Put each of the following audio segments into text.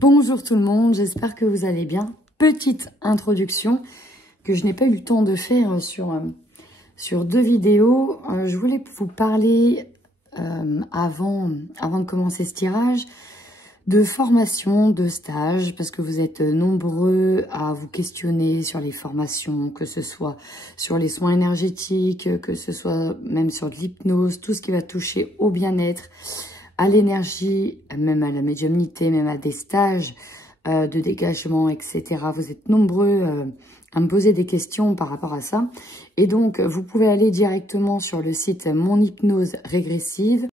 Bonjour tout le monde, j'espère que vous allez bien. Petite introduction que je n'ai pas eu le temps de faire sur deux vidéos. Je voulais vous parler avant de commencer ce tirage de formation, de stage, parce que vous êtes nombreux à vous questionner sur les formations, que ce soit sur les soins énergétiques, que ce soit même sur de l'hypnose, tout ce qui va toucher au bien-être, à l'énergie, même à la médiumnité, même à des stages de dégagement, etc. Vous êtes nombreux à me poser des questions par rapport à ça. Et donc, vous pouvez aller directement sur le site Mon Hypnose Régressive.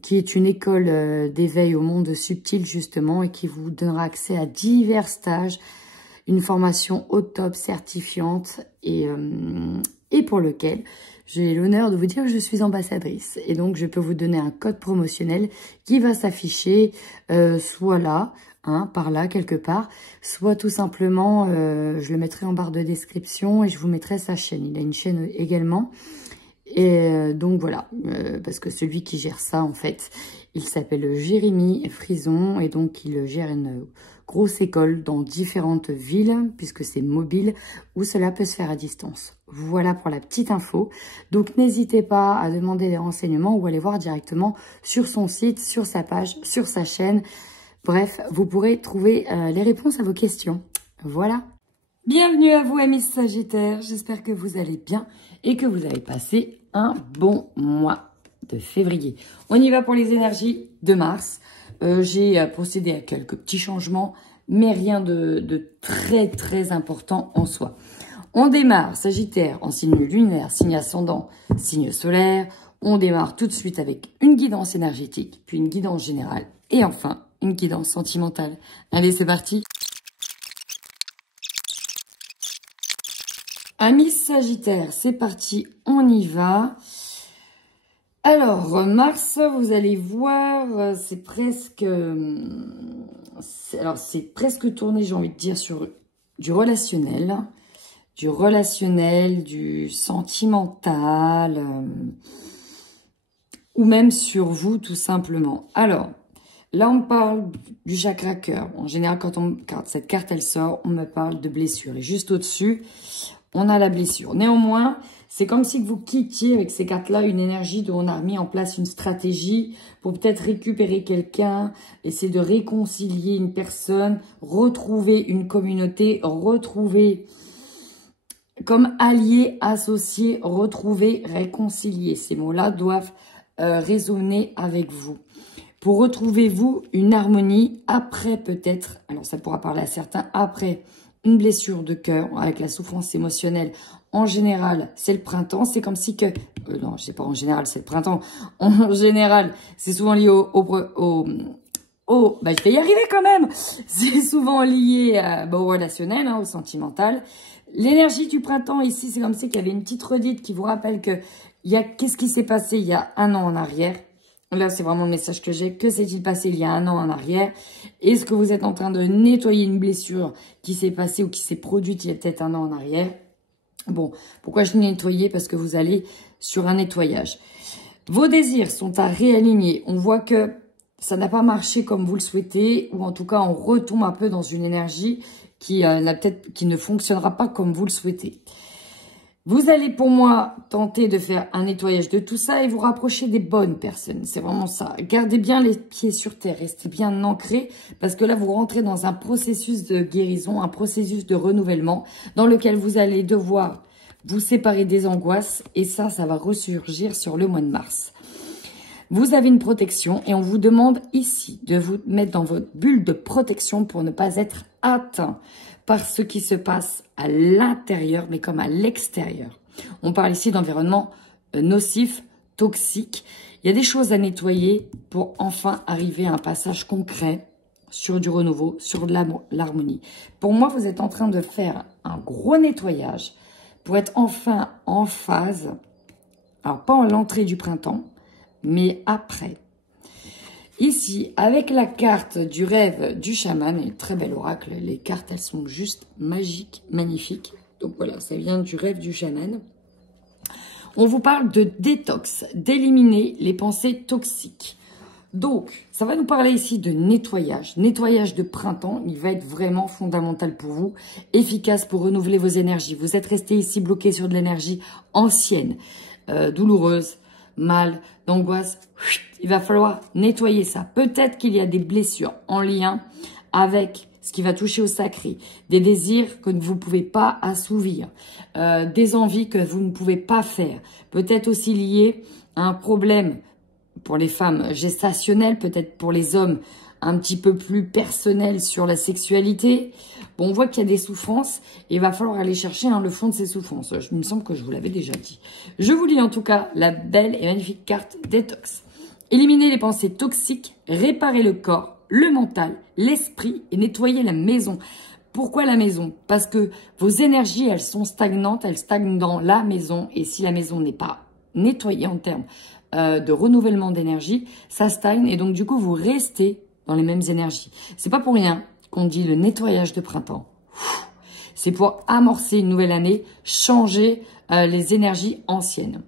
Qui est une école d'éveil au monde subtil, justement, et qui vous donnera accès à divers stages, une formation au top, certifiante, et pour lequel j'ai l'honneur de vous dire que je suis ambassadrice. Et donc, je peux vous donner un code promotionnel qui va s'afficher soit là, par là, quelque part, soit tout simplement, je le mettrai en barre de description et je vous mettrai sa chaîne. Il a une chaîne également. Et donc voilà, parce que celui qui gère ça, en fait, il s'appelle Jérémy Frison et donc il gère une grosse école dans différentes villes, puisque c'est mobile, où cela peut se faire à distance. Voilà pour la petite info. Donc n'hésitez pas à demander des renseignements ou aller voir directement sur son site, sur sa page, sur sa chaîne. Bref, vous pourrez trouver les réponses à vos questions. Voilà. Bienvenue à vous, amis Sagittaires. J'espère que vous allez bien et que vous avez passé un bon mois de février. On y va pour les énergies de Mars. J'ai procédé à quelques petits changements, mais rien de très important en soi. On démarre, Sagittaire, en signe lunaire, signe ascendant, signe solaire. On démarre tout de suite avec une guidance énergétique, puis une guidance générale et enfin une guidance sentimentale. Allez, c'est parti. Amis Sagittaire, c'est parti, on y va. Alors, Mars, vous allez voir, c'est presque tourné, j'ai envie de dire, sur du relationnel, du sentimental, ou même sur vous, tout simplement. Alors, là, on parle du chakra cœur. En général, quand cette carte, elle sort, on me parle de blessure. Et juste au-dessus, on a la blessure. Néanmoins, c'est comme si vous quittiez avec ces cartes-là une énergie dont on a mis en place une stratégie pour peut-être récupérer quelqu'un, essayer de réconcilier une personne, retrouver une communauté, retrouver comme allié, associé, retrouver, réconcilier. Ces mots-là doivent résonner avec vous. Pour retrouver, vous, une harmonie après peut-être, alors ça pourra parler à certains, après une blessure de cœur avec la souffrance émotionnelle. En général, c'est le printemps. C'est comme si que... non, je sais pas, en général, c'est le printemps. En général, c'est souvent lié je vais y arriver quand même. C'est souvent lié au relationnel, au sentimental. L'énergie du printemps ici, c'est comme si qu'il y avait une petite redite qui vous rappelle que qu'est-ce qui s'est passé il y a un an en arrière. Là, c'est vraiment le message que j'ai. Que s'est-il passé il y a un an en arrière? Est-ce que vous êtes en train de nettoyer une blessure qui s'est passée ou qui s'est produite il y a peut-être un an en arrière? Bon, pourquoi je dis nettoyer? Parce que vous allez sur un nettoyage. Vos désirs sont à réaligner. On voit que ça n'a pas marché comme vous le souhaitez, ou en tout cas, on retombe un peu dans une énergie qui ne fonctionnera pas comme vous le souhaitez. Vous allez, pour moi, tenter de faire un nettoyage de tout ça et vous rapprocher des bonnes personnes. C'est vraiment ça. Gardez bien les pieds sur terre. Restez bien ancrés parce que là, vous rentrez dans un processus de guérison, un processus de renouvellement dans lequel vous allez devoir vous séparer des angoisses. Et ça va ressurgir sur le mois de mars. Vous avez une protection et on vous demande ici de vous mettre dans votre bulle de protection pour ne pas être atteint par ce qui se passe à l'intérieur, mais comme à l'extérieur. On parle ici d'environnement nocif, toxique. Il y a des choses à nettoyer pour enfin arriver à un passage concret sur du renouveau, sur de l'harmonie. Pour moi, vous êtes en train de faire un gros nettoyage pour être enfin en phase, alors pas en l'entrée du printemps, mais après. Ici, avec la carte du rêve du chaman, un très bel oracle, les cartes, elles sont juste magiques, magnifiques. Donc voilà, ça vient du rêve du chaman. On vous parle de détox, d'éliminer les pensées toxiques. Donc, ça va nous parler ici de nettoyage. Nettoyage de printemps, il va être vraiment fondamental pour vous, efficace pour renouveler vos énergies. Vous êtes resté ici bloqué sur de l'énergie ancienne, douloureuse, mal, d'angoisse. Il va falloir nettoyer ça. Peut-être qu'il y a des blessures en lien avec ce qui va toucher au sacré, des désirs que vous ne pouvez pas assouvir, des envies que vous ne pouvez pas faire. Peut-être aussi lié à un problème pour les femmes gestationnelles, peut-être pour les hommes un petit peu plus personnel sur la sexualité. Bon, on voit qu'il y a des souffrances et il va falloir aller chercher le fond de ces souffrances. Il me semble que je vous l'avais déjà dit. Je vous lis en tout cas la belle et magnifique carte détox. Éliminez les pensées toxiques, réparer le corps, le mental, l'esprit et nettoyer la maison. Pourquoi la maison? Parce que vos énergies, elles sont stagnantes, elles stagnent dans la maison. Et si la maison n'est pas nettoyée en termes de renouvellement d'énergie, ça stagne et donc du coup vous restez dans les mêmes énergies. C'est pas pour rien qu'on dit le nettoyage de printemps. C'est pour amorcer une nouvelle année, changer les énergies anciennes.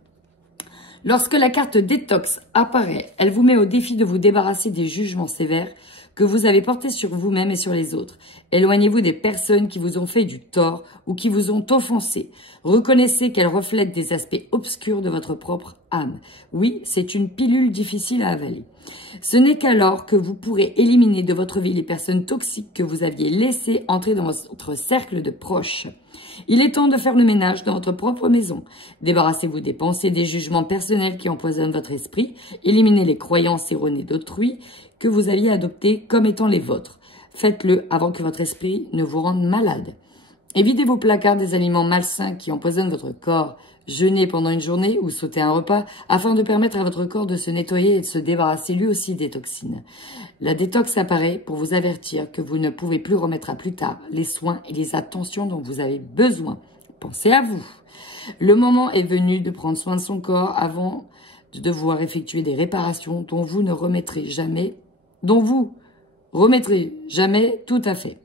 Lorsque la carte détox apparaît, elle vous met au défi de vous débarrasser des jugements sévères que vous avez portés sur vous-même et sur les autres. Éloignez-vous des personnes qui vous ont fait du tort ou qui vous ont offensé. Reconnaissez qu'elles reflètent des aspects obscurs de votre propre âme. Oui, c'est une pilule difficile à avaler. Ce n'est qu'alors que vous pourrez éliminer de votre vie les personnes toxiques que vous aviez laissées entrer dans votre cercle de proches. Il est temps de faire le ménage dans votre propre maison. Débarrassez-vous des pensées, des jugements personnels qui empoisonnent votre esprit. Éliminez les croyances erronées d'autrui que vous aviez adoptées comme étant les vôtres. Faites-le avant que votre esprit ne vous rende malade. Évitez vos placards des aliments malsains qui empoisonnent votre corps. Jeûnez pendant une journée ou sautez un repas afin de permettre à votre corps de se nettoyer et de se débarrasser lui aussi des toxines. La détox apparaît pour vous avertir que vous ne pouvez plus remettre à plus tard les soins et les attentions dont vous avez besoin. Pensez à vous. Le moment est venu de prendre soin de son corps avant de devoir effectuer des réparations dont vous remettrez jamais tout à fait.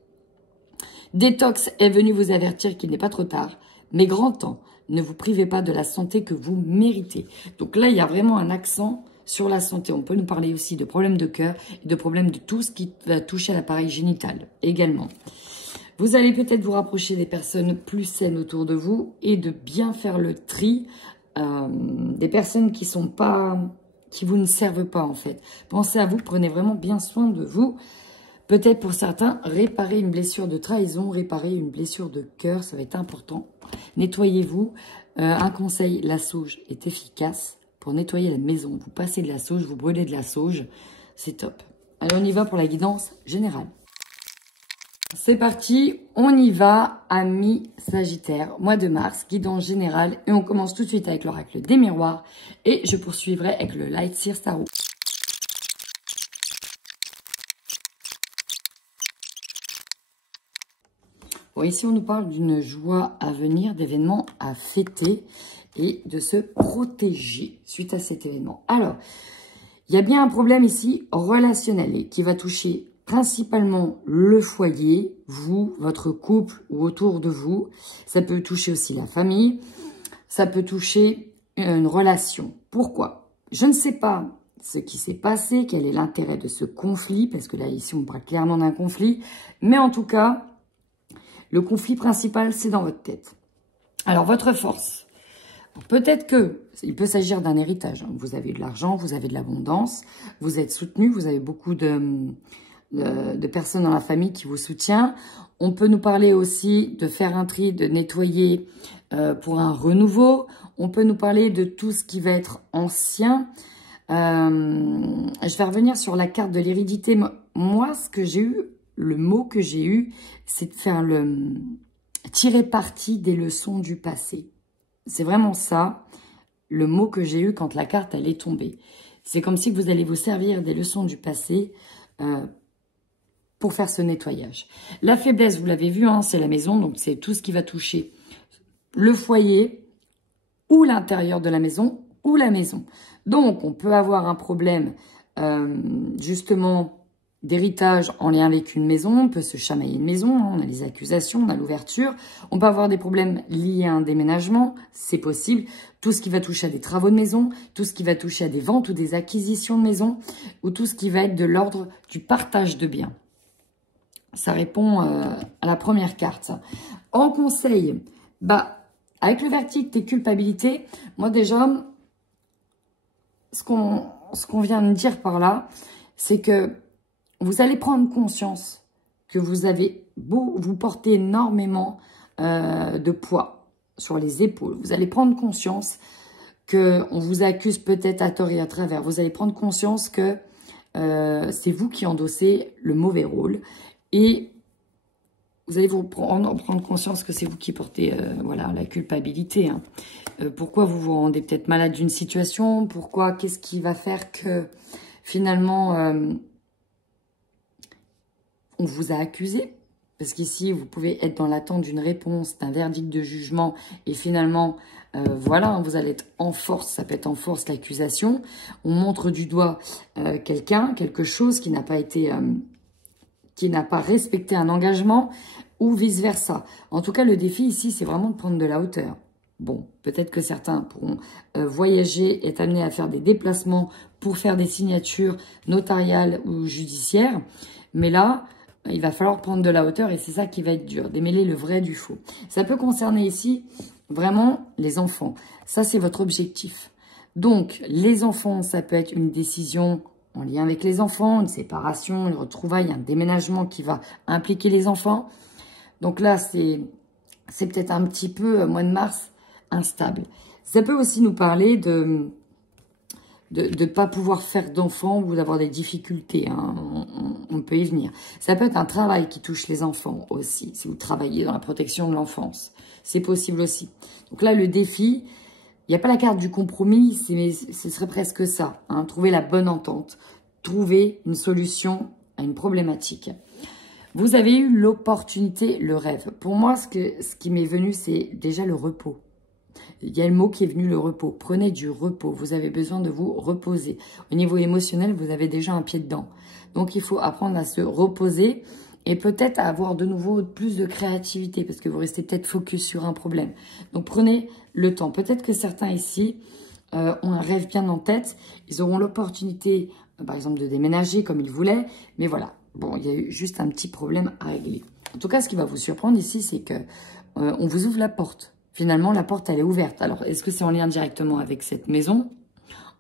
Détox est venu vous avertir qu'il n'est pas trop tard, mais grand temps. Ne vous privez pas de la santé que vous méritez. Donc là, il y a vraiment un accent sur la santé. On peut nous parler aussi de problèmes de cœur et de problèmes de tout ce qui va toucher à l'appareil génital également. Vous allez peut-être vous rapprocher des personnes plus saines autour de vous et de bien faire le tri des personnes qui vous ne servent pas en fait. Pensez à vous, prenez vraiment bien soin de vous. Peut-être pour certains, réparer une blessure de trahison, réparer une blessure de cœur, ça va être important. Nettoyez-vous. Un conseil, la sauge est efficace pour nettoyer la maison. Vous passez de la sauge, vous brûlez de la sauge, c'est top. Alors on y va pour la guidance générale. C'est parti, on y va, amis Sagittaire, mois de mars, guidance générale. Et on commence tout de suite avec l'oracle des miroirs. Et je poursuivrai avec le Light Seer Tarot. Bon, ici, on nous parle d'une joie à venir, d'événements à fêter et de se protéger suite à cet événement. Alors, il y a bien un problème ici relationnel qui va toucher principalement le foyer, vous, votre couple ou autour de vous. Ça peut toucher aussi la famille, ça peut toucher une relation. Pourquoi? Je ne sais pas ce qui s'est passé, quel est l'intérêt de ce conflit, parce que là, ici, on parle clairement d'un conflit. Mais en tout cas, le conflit principal, c'est dans votre tête. Alors, votre force. Peut-être il peut s'agir d'un héritage. Vous avez de l'argent, vous avez de l'abondance, vous êtes soutenu, vous avez beaucoup de personnes dans la famille qui vous soutiennent. On peut nous parler aussi de faire un tri, de nettoyer pour un renouveau. On peut nous parler de tout ce qui va être ancien. Je vais revenir sur la carte de l'hérédité. Moi, ce que j'ai eu, le mot que j'ai eu, c'est de faire tirer parti des leçons du passé. C'est vraiment ça, le mot que j'ai eu quand la carte elle est tombée. C'est comme si vous allez vous servir des leçons du passé pour faire ce nettoyage. La faiblesse, vous l'avez vu, hein, c'est la maison, donc c'est tout ce qui va toucher le foyer ou l'intérieur de la maison ou la maison. Donc, on peut avoir un problème justement d'héritage en lien avec une maison, on peut se chamailler une maison, on a les accusations, on a l'ouverture, on peut avoir des problèmes liés à un déménagement, c'est possible, tout ce qui va toucher à des travaux de maison, tout ce qui va toucher à des ventes ou des acquisitions de maison, ou tout ce qui va être de l'ordre du partage de biens. Ça répond à la première carte. En conseil, avec le verdict et culpabilité, moi déjà, ce qu'on vient de dire par là, c'est que vous allez prendre conscience que vous portez énormément de poids sur les épaules. Vous allez prendre conscience qu'on vous accuse peut-être à tort et à travers. Vous allez prendre conscience que c'est vous qui endossez le mauvais rôle. Et vous allez prendre conscience que c'est vous qui portez voilà, la culpabilité. Hein. Pourquoi vous vous rendez peut-être malade d'une situation? Pourquoi? Qu'est-ce qui va faire que finalement on vous a accusé? Parce qu'ici, vous pouvez être dans l'attente d'une réponse, d'un verdict de jugement. Et finalement, voilà, hein, vous allez être en force. Ça peut être en force l'accusation. On montre du doigt quelque chose qui n'a pas été... qui n'a pas respecté un engagement ou vice-versa. En tout cas, le défi ici, c'est vraiment de prendre de la hauteur. Bon, peut-être que certains pourront voyager, être amenés à faire des déplacements pour faire des signatures notariales ou judiciaires. Mais là, il va falloir prendre de la hauteur et c'est ça qui va être dur, démêler le vrai du faux. Ça peut concerner ici vraiment les enfants. Ça, c'est votre objectif. Donc, les enfants, ça peut être une décision en lien avec les enfants, une séparation, une retrouvaille, un déménagement qui va impliquer les enfants. Donc là, c'est peut-être un petit peu, mois de mars, instable. Ça peut aussi nous parler de ne pas pouvoir faire d'enfants ou d'avoir des difficultés. Hein. On peut y venir. Ça peut être un travail qui touche les enfants aussi, si vous travaillez dans la protection de l'enfance. C'est possible aussi. Donc là, le défi... Il n'y a pas la carte du compromis, mais ce serait presque ça. Hein, trouver la bonne entente. Trouver une solution à une problématique. Vous avez eu l'opportunité, le rêve. Pour moi, ce qui m'est venu, c'est déjà le repos. Il y a le mot qui est venu, le repos. Prenez du repos. Vous avez besoin de vous reposer. Au niveau émotionnel, vous avez déjà un pied dedans. Donc, il faut apprendre à se reposer et peut-être à avoir de nouveau plus de créativité parce que vous restez peut-être focus sur un problème. Donc, prenez le temps. Peut-être que certains ici ont un rêve bien en tête. Ils auront l'opportunité, par exemple, de déménager comme ils voulaient. Mais voilà, bon, il y a eu juste un petit problème à régler. En tout cas, ce qui va vous surprendre ici, c'est que on vous ouvre la porte. Finalement, la porte, elle est ouverte. Alors, est-ce que c'est en lien directement avec cette maison ?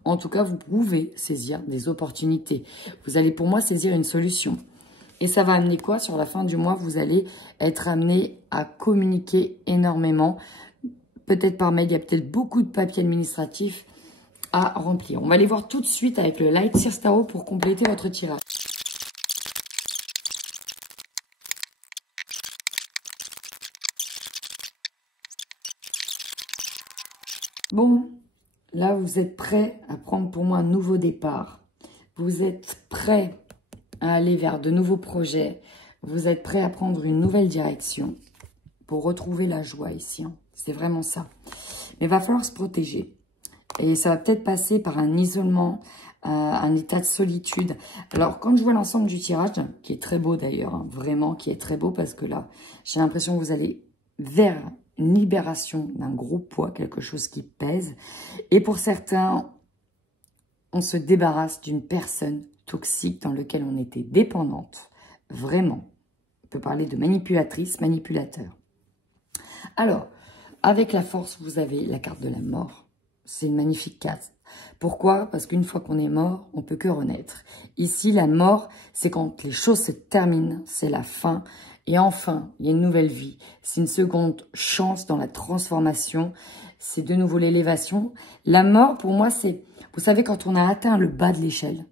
En tout cas, vous pouvez saisir des opportunités. Vous allez, pour moi, saisir une solution. Et ça va amener quoi? Sur la fin du mois, vous allez être amené à communiquer énormément. Peut-être par mail, il y a peut-être beaucoup de papiers administratifs à remplir. On va aller voir tout de suite avec le Light Seers Tarot pour compléter votre tirage. Bon, là, vous êtes prêts à prendre pour moi un nouveau départ. Vous êtes prêts à aller vers de nouveaux projets. Vous êtes prêts à prendre une nouvelle direction pour retrouver la joie ici. Hein. C'est vraiment ça. Mais il va falloir se protéger. Et ça va peut-être passer par un isolement, un état de solitude. Alors, quand je vois l'ensemble du tirage, qui est très beau d'ailleurs, hein, vraiment qui est très beau, parce que là, j'ai l'impression que vous allez vers une libération d'un gros poids, quelque chose qui pèse. Et pour certains, on se débarrasse d'une personne toxique dans laquelle on était dépendante. Vraiment. On peut parler de manipulatrice, manipulateur. Alors, avec la force, vous avez la carte de la mort. C'est une magnifique carte. Pourquoi? Parce qu'une fois qu'on est mort, on peut que renaître. Ici, la mort, c'est quand les choses se terminent, c'est la fin. Et enfin, il y a une nouvelle vie. C'est une seconde chance dans la transformation. C'est de nouveau l'élévation. La mort, pour moi, c'est... Vous savez, quand on a atteint le bas de l'échelle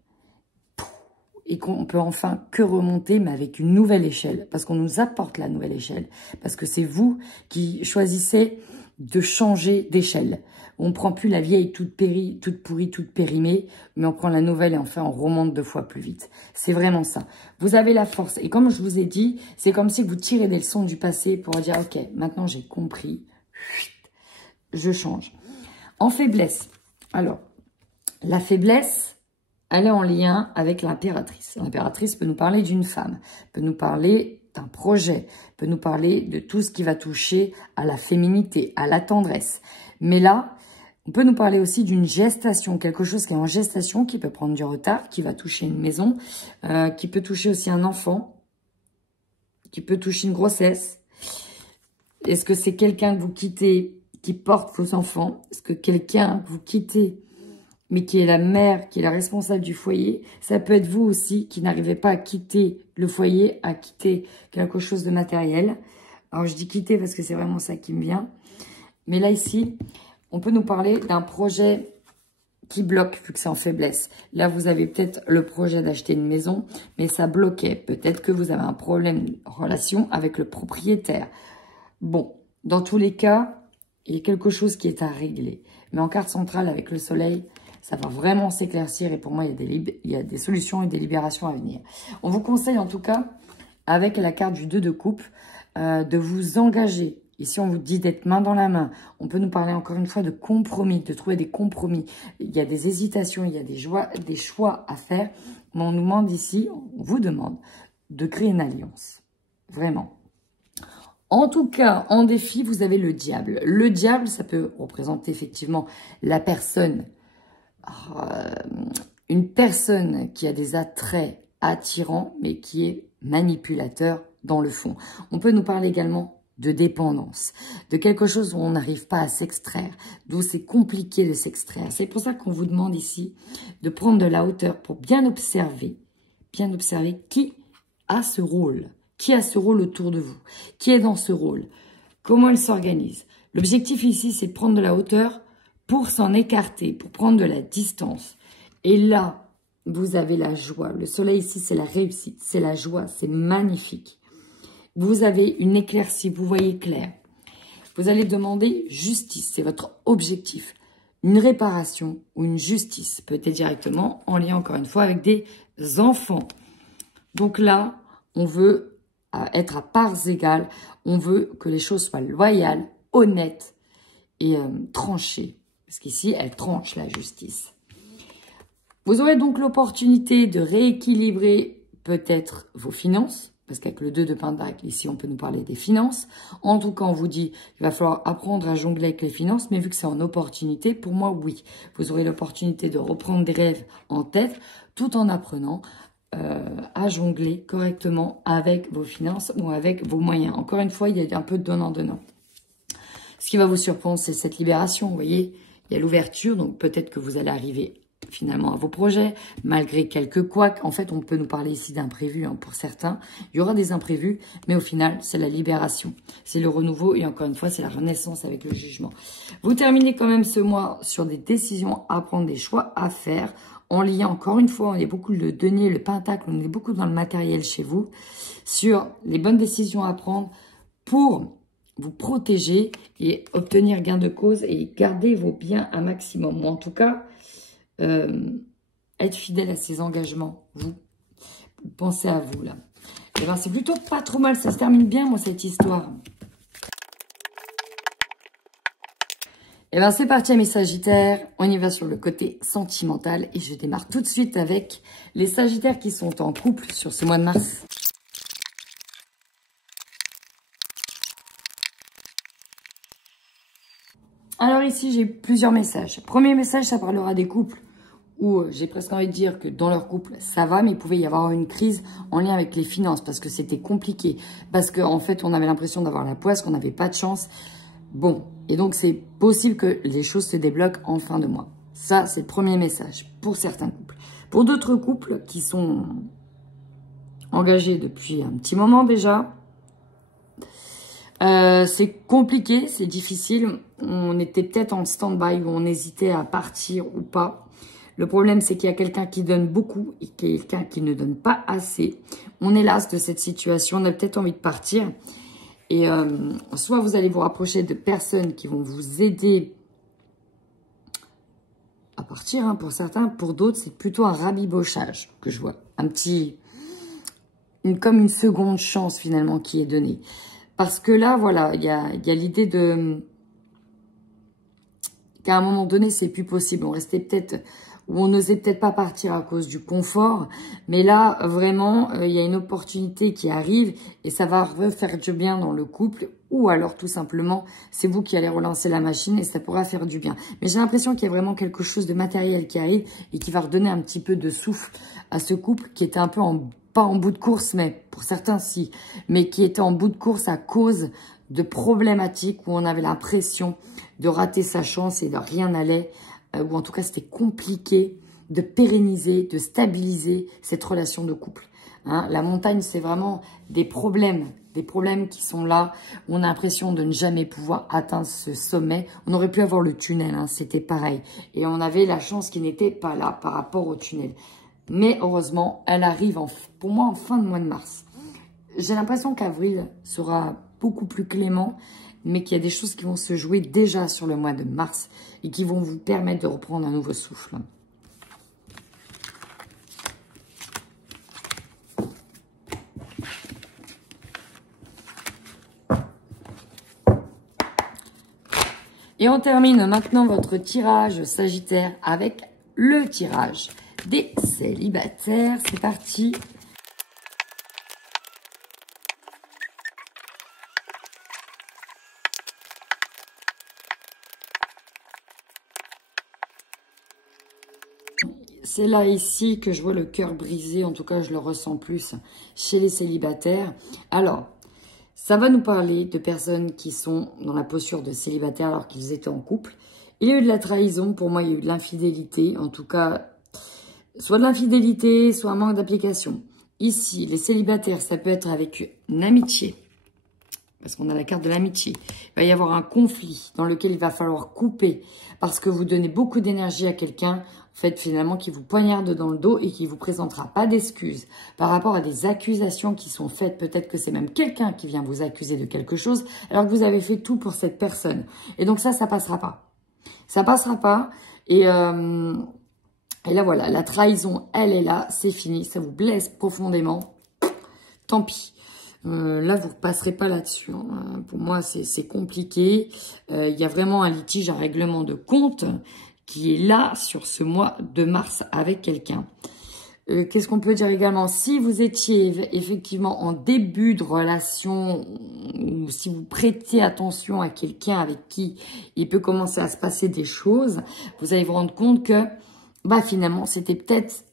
et qu'on peut enfin que remonter, mais avec une nouvelle échelle, parce qu'on nous apporte la nouvelle échelle, parce que c'est vous qui choisissez de changer d'échelle. On ne prend plus la vieille toute pourrie, toute périmée, mais on prend la nouvelle et enfin on remonte 2 fois plus vite. C'est vraiment ça. Vous avez la force. Et comme je vous ai dit, c'est comme si vous tirez des leçons du passé pour dire, ok, maintenant j'ai compris, je change. En faiblesse, alors, la faiblesse, elle est en lien avec l'impératrice. L'impératrice peut nous parler d'une femme, peut nous parler d'un projet, peut nous parler de tout ce qui va toucher à la féminité, à la tendresse. Mais là, on peut nous parler aussi d'une gestation, quelque chose qui est en gestation, qui peut prendre du retard, qui va toucher une maison, qui peut toucher aussi un enfant, qui peut toucher une grossesse. Est-ce que c'est quelqu'un que vous quittez qui porte vos enfants? Est-ce que quelqu'un que vous quittez mais qui est la mère, qui est la responsable du foyer? Ça peut être vous aussi qui n'arrivez pas à quitter le foyer, à quitter quelque chose de matériel. Alors je dis quitter parce que c'est vraiment ça qui me vient. Mais là ici, on peut nous parler d'un projet qui bloque vu que c'est en faiblesse. Là, vous avez peut-être le projet d'acheter une maison, mais ça bloquait. Peut-être que vous avez un problème de relation avec le propriétaire. Bon, dans tous les cas, il y a quelque chose qui est à régler. Mais en carte centrale avec le soleil, ça va vraiment s'éclaircir et pour moi, il y a des solutions et des libérations à venir. On vous conseille en tout cas, avec la carte du 2 de coupe, de vous engager. Ici, on vous dit d'être main dans la main. On peut nous parler encore une fois de compromis, de trouver des compromis. Il y a des hésitations, il y a des choix à faire. Mais on nous demande ici, on vous demande de créer une alliance. Vraiment. En tout cas, en défi, vous avez le diable. Le diable, ça peut représenter effectivement la personne, une personne qui a des attraits attirants, mais qui est manipulateur dans le fond. On peut nous parler également de dépendance, de quelque chose où on n'arrive pas à s'extraire, d'où c'est compliqué de s'extraire. C'est pour ça qu'on vous demande ici de prendre de la hauteur pour bien observer qui a ce rôle. Qui a ce rôle autour de vous? Qui est dans ce rôle? Comment elle s'organise? L'objectif ici, c'est de prendre de la hauteur pour s'en écarter, pour prendre de la distance. Et là, vous avez la joie. Le soleil ici, c'est la réussite, c'est la joie, c'est magnifique. Vous avez une éclaircie, vous voyez clair. Vous allez demander justice, c'est votre objectif. Une réparation ou une justice, peut-être directement en lien encore une fois avec des enfants. Donc là, on veut être à parts égales, on veut que les choses soient loyales, honnêtes et tranchées. Parce qu'ici, elle tranche la justice. Vous aurez donc l'opportunité de rééquilibrer peut-être vos finances. Parce qu'avec le 2 de pentacle, ici, on peut nous parler des finances. En tout cas, on vous dit qu'il va falloir apprendre à jongler avec les finances. Mais vu que c'est en opportunité, pour moi, oui. Vous aurez l'opportunité de reprendre des rêves en tête tout en apprenant à jongler correctement avec vos finances ou avec vos moyens. Encore une fois, il y a un peu de donnant-donnant. Ce qui va vous surprendre, c'est cette libération. Vous voyez, il y a l'ouverture. Donc, peut-être que vous allez arriver finalement à vos projets, malgré quelques couacs. En fait, on peut nous parler ici d'imprévus pour certains. Il y aura des imprévus, mais au final, c'est la libération. C'est le renouveau et encore une fois, c'est la renaissance avec le jugement. Vous terminez quand même ce mois sur des décisions à prendre, des choix à faire. En lien, encore une fois, on est beaucoup le denier, le pentacle, on est beaucoup dans le matériel chez vous, sur les bonnes décisions à prendre pour vous protéger et obtenir gain de cause et garder vos biens un maximum. Ou en tout cas, être fidèle à ses engagements, vous pensez à vous là. Et ben c'est plutôt pas trop mal, ça se termine bien moi cette histoire. Et ben c'est parti mes Sagittaires, on y va sur le côté sentimental et je démarre tout de suite avec les Sagittaires qui sont en couple sur ce mois de mars. Alors ici j'ai plusieurs messages. Premier message, ça parlera des couples où j'ai presque envie de dire que dans leur couple, ça va, mais il pouvait y avoir une crise en lien avec les finances parce que c'était compliqué. Parce qu'en fait, on avait l'impression d'avoir la poisse, qu'on n'avait pas de chance. Bon, et donc c'est possible que les choses se débloquent en fin de mois. Ça, c'est le premier message pour certains couples. Pour d'autres couples qui sont engagés depuis un petit moment déjà, c'est compliqué, c'est difficile. On était peut-être en stand-by où on hésitait à partir ou pas. Le problème, c'est qu'il y a quelqu'un qui donne beaucoup et quelqu'un qui ne donne pas assez. On est las de cette situation, on a peut-être envie de partir. Et soit vous allez vous rapprocher de personnes qui vont vous aider à partir, pour certains. Pour d'autres, c'est plutôt un rabibochage que je vois. Comme une seconde chance finalement qui est donnée. Parce que là, voilà, il y a l'idée de... qu'à un moment donné, c'est plus possible. On restait peut-être... où on n'osait peut-être pas partir à cause du confort. Mais là, vraiment, il y a une opportunité qui arrive et ça va refaire du bien dans le couple. Ou alors, tout simplement, c'est vous qui allez relancer la machine et ça pourra faire du bien. Mais j'ai l'impression qu'il y a vraiment quelque chose de matériel qui arrive et qui va redonner un petit peu de souffle à ce couple qui était un peu pas en bout de course, mais pour certains, si. Mais qui était en bout de course à cause de problématiques où on avait l'impression de rater sa chance et de rien n'allait. Ou en tout cas, c'était compliqué de pérenniser, de stabiliser cette relation de couple. Hein, la montagne, c'est vraiment des problèmes qui sont là. On a l'impression de ne jamais pouvoir atteindre ce sommet. On aurait pu avoir le tunnel, hein, c'était pareil. Et on avait la chance qui n'était pas là par rapport au tunnel. Mais heureusement, elle arrive pour moi en fin de mois de mars. J'ai l'impression qu'avril sera beaucoup plus clément, mais qu'il y a des choses qui vont se jouer déjà sur le mois de mars et qui vont vous permettre de reprendre un nouveau souffle. Et on termine maintenant votre tirage Sagittaire avec le tirage des célibataires. C'est parti. C'est là, ici, que je vois le cœur brisé. En tout cas, je le ressens plus chez les célibataires. Alors, ça va nous parler de personnes qui sont dans la posture de célibataire alors qu'ils étaient en couple. Il y a eu de la trahison. Pour moi, il y a eu de l'infidélité. En tout cas, soit de l'infidélité, soit un manque d'application. Ici, les célibataires, ça peut être avec une amitié. Parce qu'on a la carte de l'amitié. Il va y avoir un conflit dans lequel il va falloir couper parce que vous donnez beaucoup d'énergie à quelqu'un, en fait, finalement, qui vous poignarde dans le dos et qui vous présentera pas d'excuses par rapport à des accusations qui sont faites. Peut-être que c'est même quelqu'un qui vient vous accuser de quelque chose alors que vous avez fait tout pour cette personne. Et donc ça passera pas. Ça passera pas. Et là, voilà, la trahison, elle est là, c'est fini. Ça vous blesse profondément. Tant pis. Là, vous ne repasserez pas là-dessus. Hein. Pour moi, c'est compliqué. Il y a vraiment un litige, un règlement de compte qui est là sur ce mois de mars avec quelqu'un. Qu'est-ce qu'on peut dire également? Si vous étiez effectivement en début de relation ou si vous prêtez attention à quelqu'un avec qui il peut commencer à se passer des choses, vous allez vous rendre compte que finalement, c'était peut-être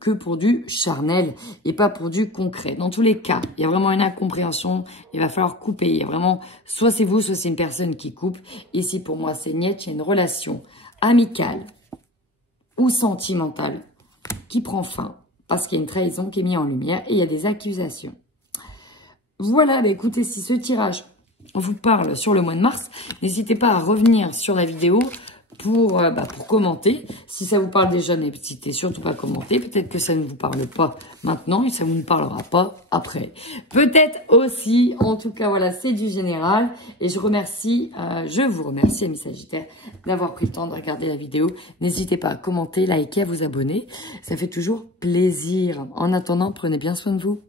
que pour du charnel et pas pour du concret. Dans tous les cas, il y a vraiment une incompréhension. Il va falloir couper. Il y a vraiment, soit c'est vous, soit c'est une personne qui coupe. Ici, pour moi, c'est net. Il y a une relation amicale ou sentimentale qui prend fin parce qu'il y a une trahison qui est mise en lumière et il y a des accusations. Voilà, écoutez, si ce tirage vous parle sur le mois de mars, n'hésitez pas à revenir sur la vidéo pour commenter. Si ça vous parle déjà, n'hésitez surtout pas à commenter. Peut-être que ça ne vous parle pas maintenant et ça ne vous parlera pas après. Peut-être aussi. En tout cas, voilà, c'est du général. Et je vous remercie, amis Sagittaires, d'avoir pris le temps de regarder la vidéo. N'hésitez pas à commenter, liker, à vous abonner. Ça fait toujours plaisir. En attendant, prenez bien soin de vous.